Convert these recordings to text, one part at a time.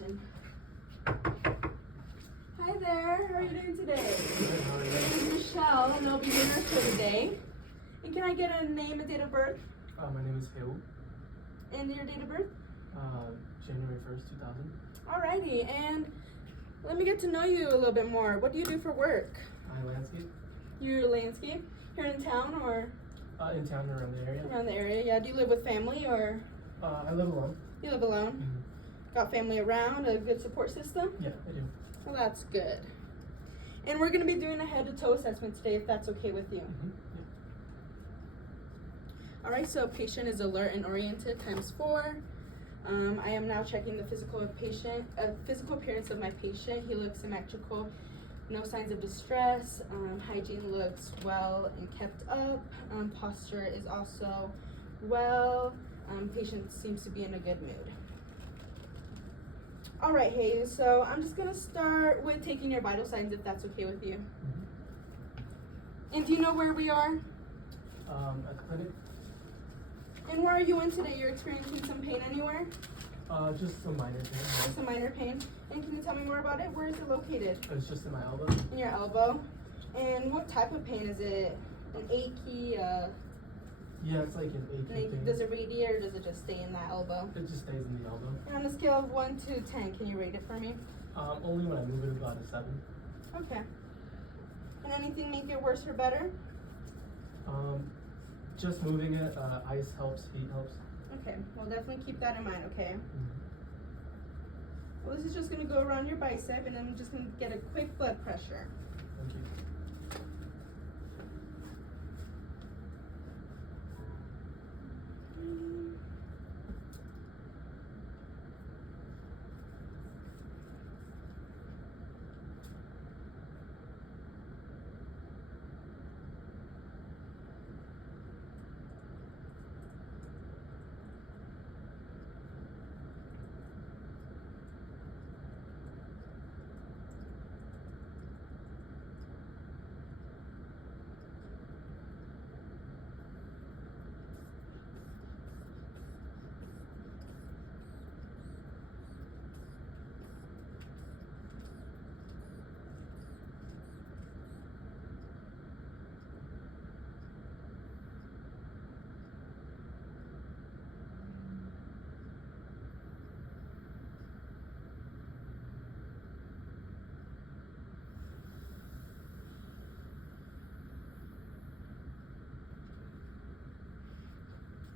examination. Hi there, how are you doing today? Good, how are you? My name is Michelle, and I'll be your nurse for today. And can I get a name and date of birth? My name is Heu. And your date of birth? January 1st, 2000. Alrighty, and let me get to know you a little bit more. What do you do for work? I landscape. You're a landscape? Here in town or In town or around the area. around the area? Yeah, do you live with family or I live alone. you live alone? Mm-hmm. Got family around, a good support system? Yeah, I do. Well, that's good. And we're going to be doing a head to toe assessment today if that's okay with you. Mm-hmm. All right, so patient is alert and oriented ×4. I am now checking the physical appearance of my patient. He looks symmetrical, no signs of distress. Hygiene looks well and kept up. Posture is also well. Patient seems to be in a good mood. All right, Hayes, so I'm just gonna start with taking your vital signs if that's okay with you. Mm-hmm. And do you know where we are? At the clinic. And where are you in today? You're experiencing some pain anywhere? Just some minor thing. Just a minor pain. And can you tell me more about it? Where is it located? It's just in my elbow. In your elbow. And what type of pain is it? An achy? Yeah, it's like an achy thing. Does it radiate or does it just stay in that elbow? It just stays in the elbow. And on a scale of 1 to 10, can you rate it for me? Only when I move it about a 7. Okay. Can anything make it worse or better? Just moving it. Ice helps. Heat helps. Okay, well definitely keep that in mind, okay? Mm-hmm. Well, this is just gonna go around your bicep and I'm just gonna get a quick blood pressure. Thank you.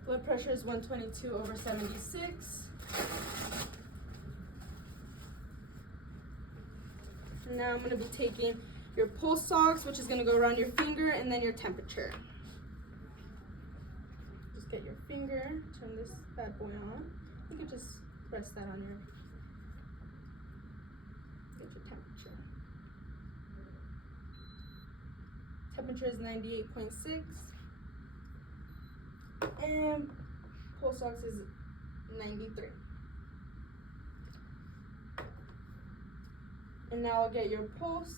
Blood pressure is 122/76. Now I'm going to be taking your pulse ox, which is going to go around your finger, and then your temperature. Just get your finger, turn this bad boy on. You can just rest that on your, get your temperature. Temperature is 98.6. And pulse ox is 93. And now I'll get your pulse.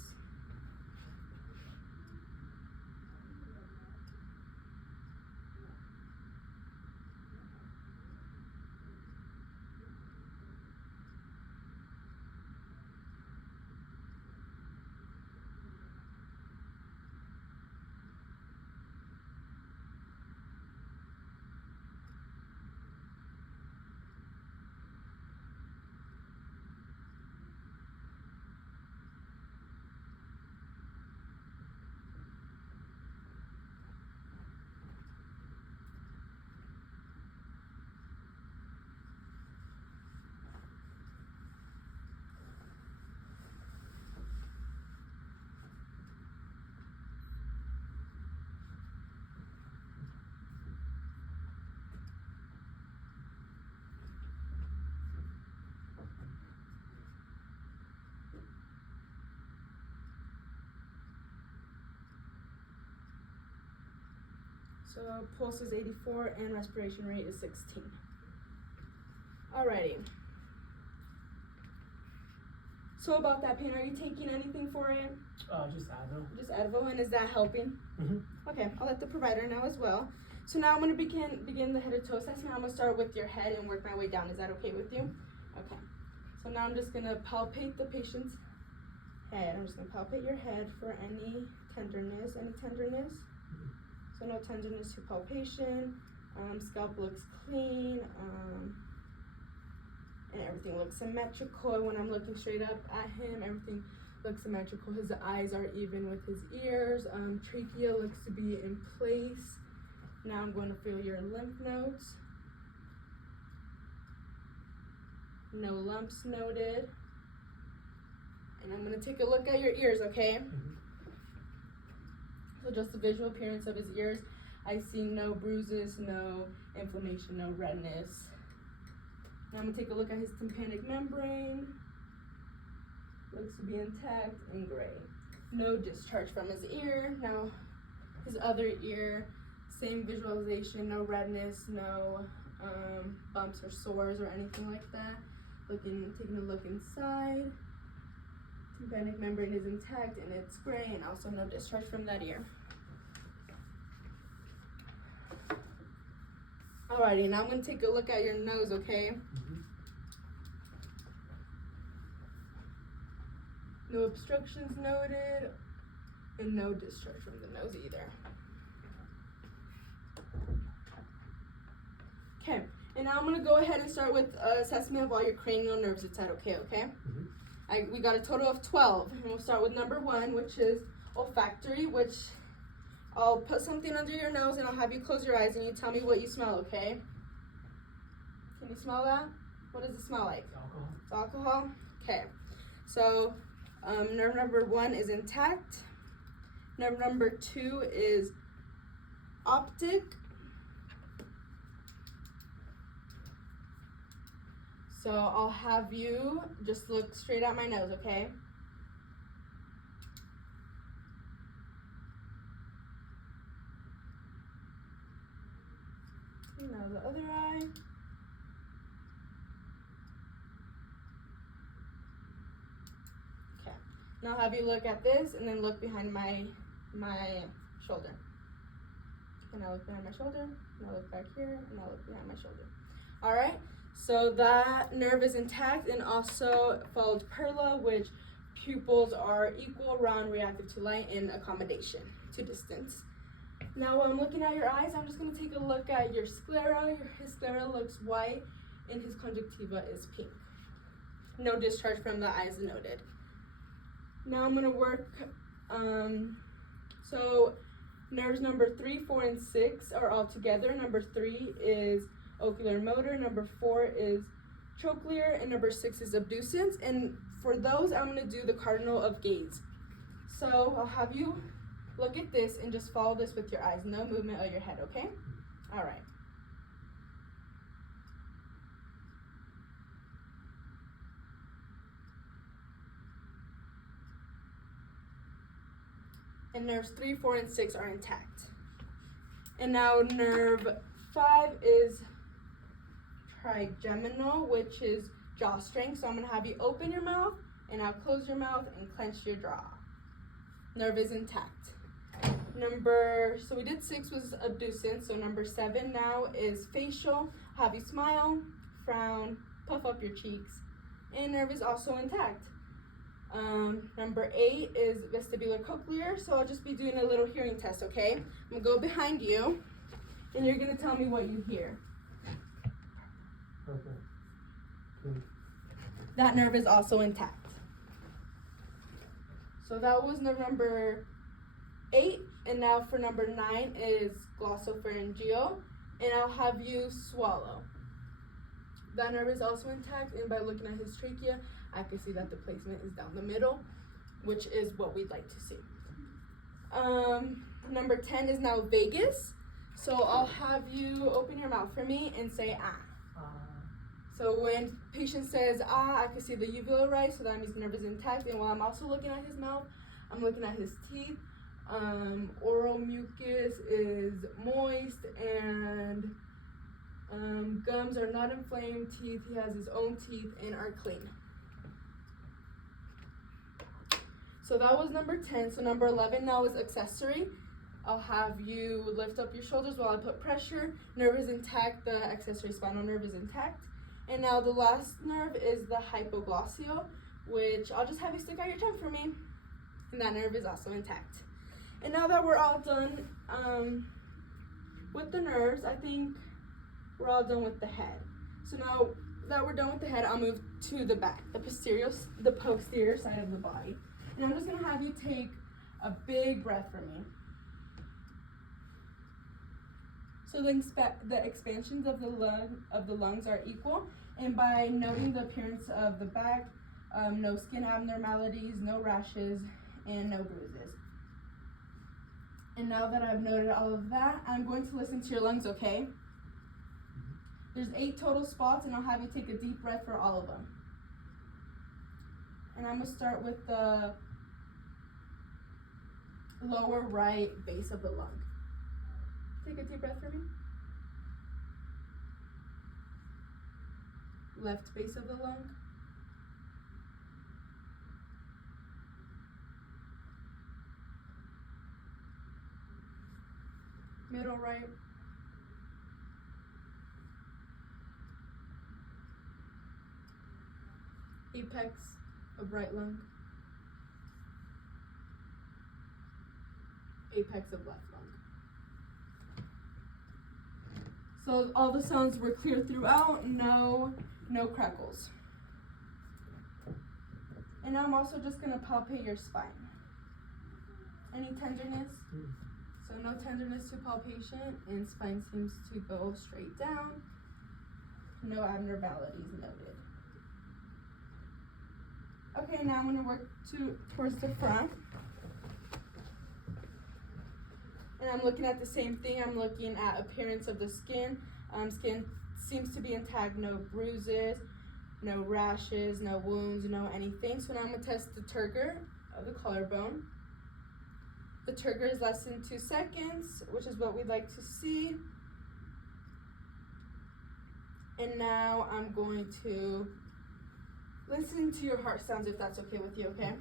So pulse is 84 and respiration rate is 16. Alrighty. So about that pain, are you taking anything for it? Just Advil. Just Advil, and is that helping? Mm-hmm. Okay, I'll let the provider know as well. So now I'm going to begin the head to toe assessment. I'm going to start with your head and work my way down. Is that okay with you? Okay. So So now I'm just gonna palpate the patient's head. I'm just gonna palpate your head for any tenderness. So no tenderness to palpation. Scalp looks clean. And everything looks symmetrical. When I'm looking straight up at him, everything looks symmetrical. His eyes are even with his ears. Trachea looks to be in place. Now I'm going to feel your lymph nodes. No lumps noted. And I'm going to take a look at your ears, okay? So just the visual appearance of his ears. I see no bruises, no inflammation, no redness. Now I'm going to take a look at his tympanic membrane. Looks to be intact and gray. No discharge from his ear. Now his other ear, same visualization, no redness, no bumps or sores or anything like that. Taking a look inside. Tympanic membrane is intact and it's gray, and also no discharge from that ear. Alrighty, now I'm going to take a look at your nose, okay? No obstructions noted, and no discharge from the nose either. Okay, and now I'm going to go ahead and start with assessment of all your cranial nerves. It's at okay? We got a total of 12, and we'll start with number 1, which is olfactory, which I'll put something under your nose and I'll have you close your eyes and you tell me what you smell, okay? Can you smell that? What does it smell like? Alcohol. It's alcohol? Okay. So nerve number 1 is intact. Nerve number 2 is optic. So I'll have you just look straight at my nose, okay? Now the other eye. Okay. Now I'll have you look at this and then look behind my shoulder. And I'll look behind my shoulder, and I'll look back here, and I'll look behind my shoulder. Alright, so that nerve is intact, and also followed perla, which pupils are equal, round, reactive to light, and accommodation to distance. Now while I'm looking at your eyes, I'm just going to take a look at your sclera. His sclera looks white, and his conjunctiva is pink. No discharge from the eyes noted. Now I'm going to work, so nerves number 3, 4, and 6 are all together. Number 3 is ocular motor, number 4 is trochlear, and number 6 is abducens. And for those, I'm going to do the cardinal of gaze. So I'll have you look at this and just follow this with your eyes. No movement of your head, okay? All right. And nerves 3, 4, and 6 are intact. And now nerve 5 is trigeminal, which is jaw strength. So I'm going to have you open your mouth, and I'll close your mouth and clench your jaw. Nerve is intact. So we did 6 was abducens, so number 7 now is facial. Have you smile, frown, puff up your cheeks, and nerve is also intact. Number 8 is vestibular cochlear, so I'll just be doing a little hearing test, okay? I'm gonna go behind you, and you're gonna tell me what you hear. Okay. That nerve is also intact. So that was nerve number 8, and now for number 9 is glossopharyngeal, and I'll have you swallow. That nerve is also intact, and by looking at his trachea, I can see that the placement is down the middle, which is what we'd like to see. Number 10 is now vagus, so I'll have you open your mouth for me and say ah. So when patient says ah, I can see the uvula rise, so that means the nerve is intact. And while I'm also looking at his mouth, I'm looking at his teeth. Oral mucus is moist, and gums are not inflamed. Teeth, he has his own teeth and are clean. So that was number 10. So number 11 now is accessory. I'll have you lift up your shoulders while I put pressure. Nerve is intact. The accessory spinal nerve is intact. And now the last nerve is the hypoglossal, which I'll just have you stick out your tongue for me. And that nerve is also intact. And now that we're all done with the nerves, I think we're all done with the head. So now that we're done with the head, I'll move to the back, the posterior side of the body. And I'm just gonna have you take a big breath for me. So the expansions of the lungs are equal, and by noting the appearance of the back, no skin abnormalities, no rashes, and no bruises. And now that I've noted all of that, I'm going to listen to your lungs, okay? There's 8 total spots, and I'll have you take a deep breath for all of them. And I'm gonna start with the lower right base of the lung. Take a deep breath for me. Left base of the lung. Middle right. Apex of right lung. Apex of left lung. So all the sounds were clear throughout, no crackles. And now I'm also just gonna palpate your spine. Any tenderness? So no tenderness to palpation, and spine seems to go straight down. No abnormalities noted. Okay, now I'm gonna work towards the front. And I'm looking at the same thing. I'm looking at appearance of the skin. Skin seems to be intact, no bruises, no rashes, no wounds, no anything. So now I'm gonna test the turgor of the collarbone. The turgor is less than 2 seconds, which is what we'd like to see. And now I'm going to listen to your heart sounds, if that's okay with you, okay?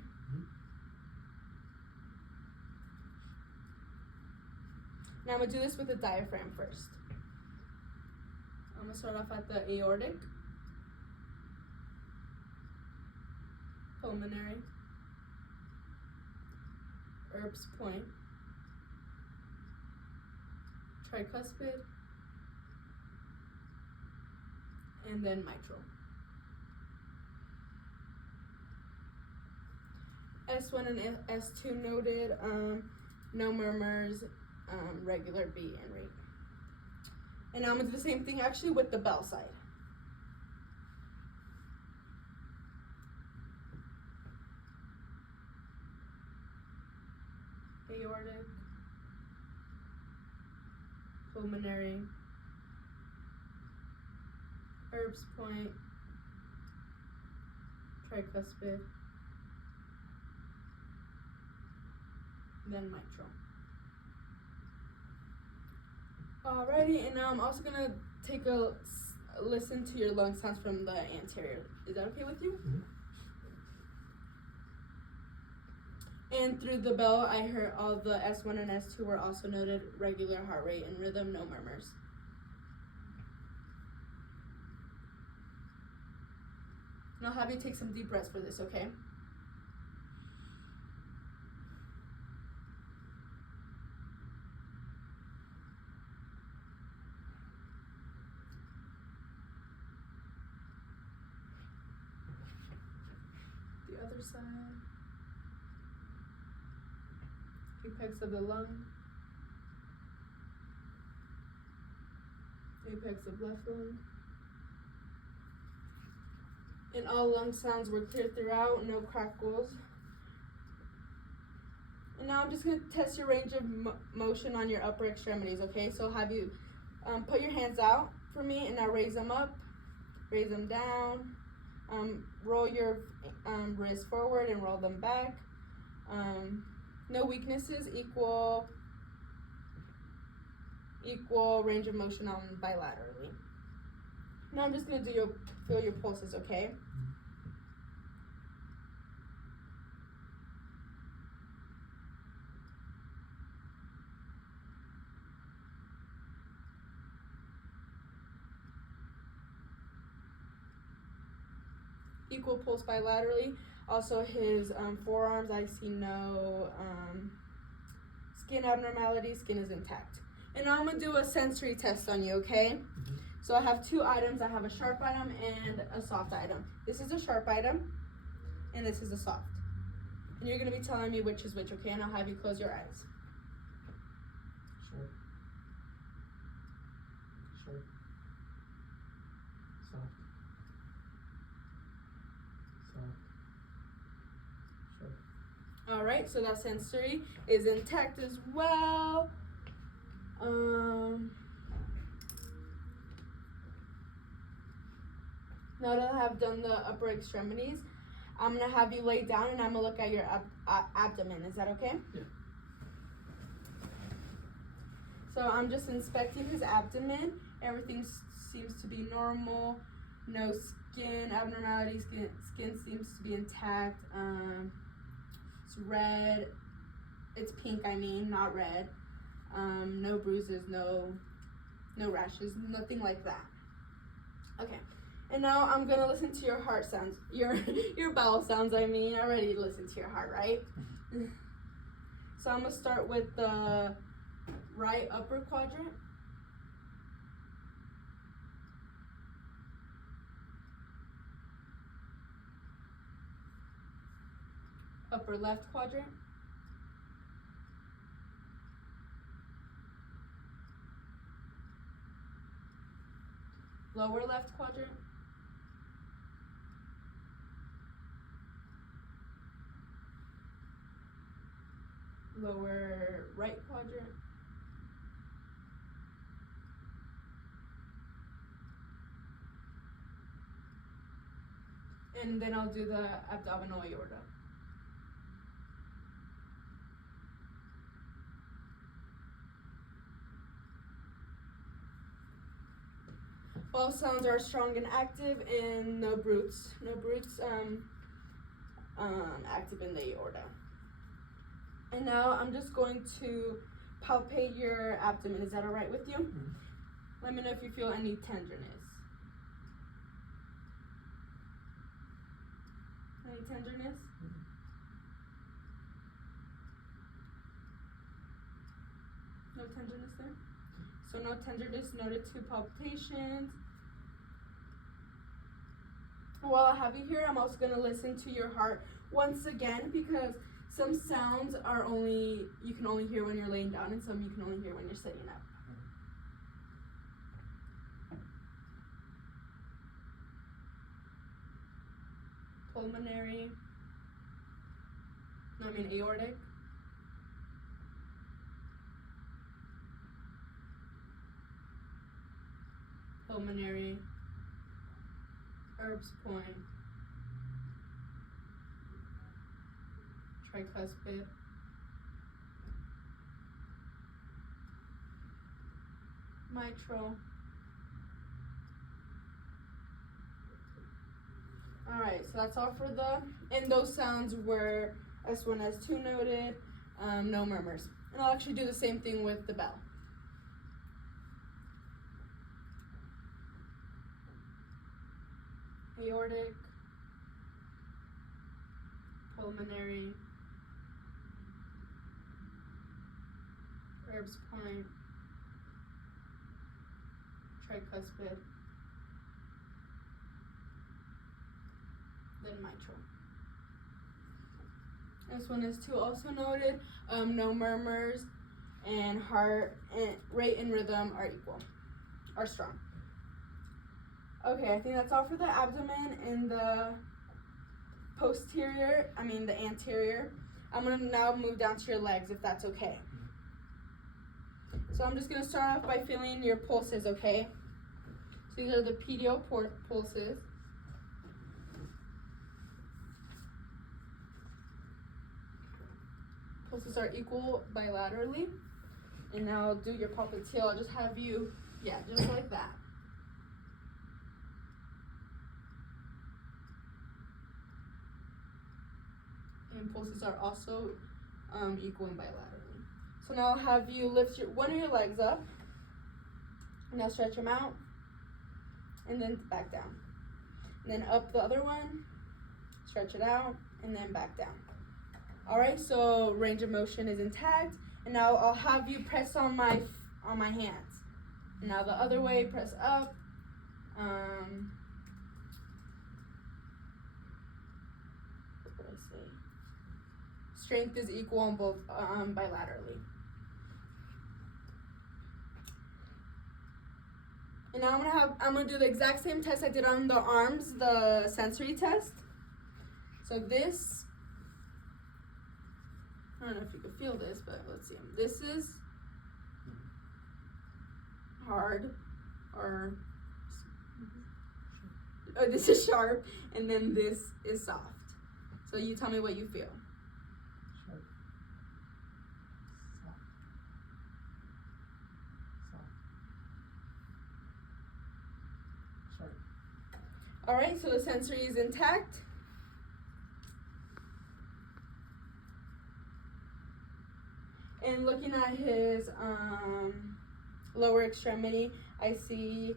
Now I'm gonna do this with the diaphragm first. I'm gonna start off at the aortic, pulmonary, Erb's point, tricuspid, and then mitral. S1 and S2 noted, no murmurs, regular beat and rate. And now I'm gonna do the same thing actually with the bell side. Aortic, pulmonary, Erb's point, tricuspid, then mitral. Alrighty, and now I'm also gonna take a listen to your lung sounds from the anterior. Is that okay with you? And through the bell, I heard all the S1 and S2 were also noted, regular heart rate and rhythm, no murmurs. And I'll have you take some deep breaths for this, okay? The other side. Apex of the lung. Apex of left lung. And all lung sounds were clear throughout, no crackles. And now I'm just going to test your range of motion on your upper extremities, okay? So have you put your hands out for me, and now raise them up, raise them down, roll your wrists forward and roll them back. No weaknesses, equal range of motion on bilaterally. Now I'm just going to feel your pulses, okay? equal pulse bilaterally. Also his forearms, I see no skin abnormalities, skin is intact. And now I'm gonna do a sensory test on you, okay? So I have two items. I have a sharp item and a soft item. This is a sharp item, and this is a soft. And you're gonna be telling me which is which, okay? And I'll have you close your eyes. Sharp. Sharp. Soft. Soft. Sharp. All right, so that sensory is intact as well. Now that I have done the upper extremities, I'm gonna have you lay down and I'm gonna look at your abdomen. Is that okay? Yeah. So I'm just inspecting his abdomen. Everything seems to be normal. No skin abnormalities. Skin seems to be intact. It's red. It's pink, I mean, not red. No bruises, no rashes, nothing like that. Okay. And now I'm gonna listen to your heart sounds, your bowel sounds. I mean, I already listened to your heart, right? So I'm gonna start with the right upper quadrant. Upper left quadrant. Lower left quadrant. Lower right quadrant. And then I'll do the abdominal aorta. All sounds are strong and active, and no brutes active in the aorta. And now I'm just going to palpate your abdomen. Is that all right with you? Mm-hmm. Let me know if you feel any tenderness. Any tenderness? Mm-hmm. No tenderness there? So no tenderness, noted 2 palpitations. While I have you here, I'm also gonna listen to your heart once again, because some sounds are you can only hear when you're laying down, and some you can only hear when you're sitting up. Pulmonary, aortic. Pulmonary, Erb's point, tricuspid, mitral. Alright, so that's all for and those sounds were S1, S2 noted, no murmurs. And I'll actually do the same thing with the bell. Aortic, pulmonary, Erb's point, tricuspid, then mitral. S1, S2 also noted, no murmurs, and heart and rate and rhythm are strong. Okay, I think that's all for the abdomen and the the anterior. I'm gonna now move down to your legs, if that's okay. So I'm just gonna start off by feeling your pulses, okay? So these are the PDO pulses. Pulses are equal bilaterally. And now I'll do your popliteal. I'll just have you, just like that. And pulses are also equal and bilaterally. So now I'll have you lift one of your legs up. Now stretch them out. And then back down. And then up the other one. stretch it out, and then back down. Alright, so range of motion is intact, and now I'll have you press on my hands. Now the other way, press up. What did I say? Strength is equal on both bilaterally. And now I'm gonna do the exact same test I did on the arms, the sensory test. So this, I don't know if you can feel this, but let's see. This is hard, or this is sharp, and then this is soft. So you tell me what you feel. Sharp. Soft. Soft. Sharp. All right, so the sensory is intact. And looking at his lower extremity, I see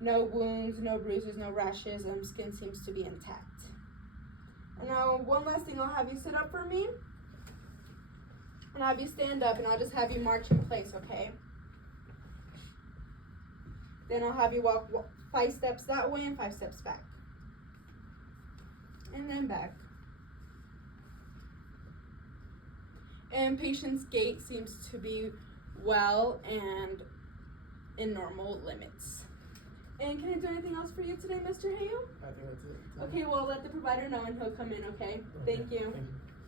no wounds, no bruises, no rashes, skin seems to be intact. And now one last thing, I'll have you sit up for me, and I'll have you stand up, and I'll just have you march in place, okay? Then I'll have you walk 5 steps that way and 5 steps back. And then back. And patient's gait seems to be well and in normal limits. And can I do anything else for you today, Mr. Hale? I think that's it. Okay, well, let the provider know and he'll come in, okay? Thank you. Thank you.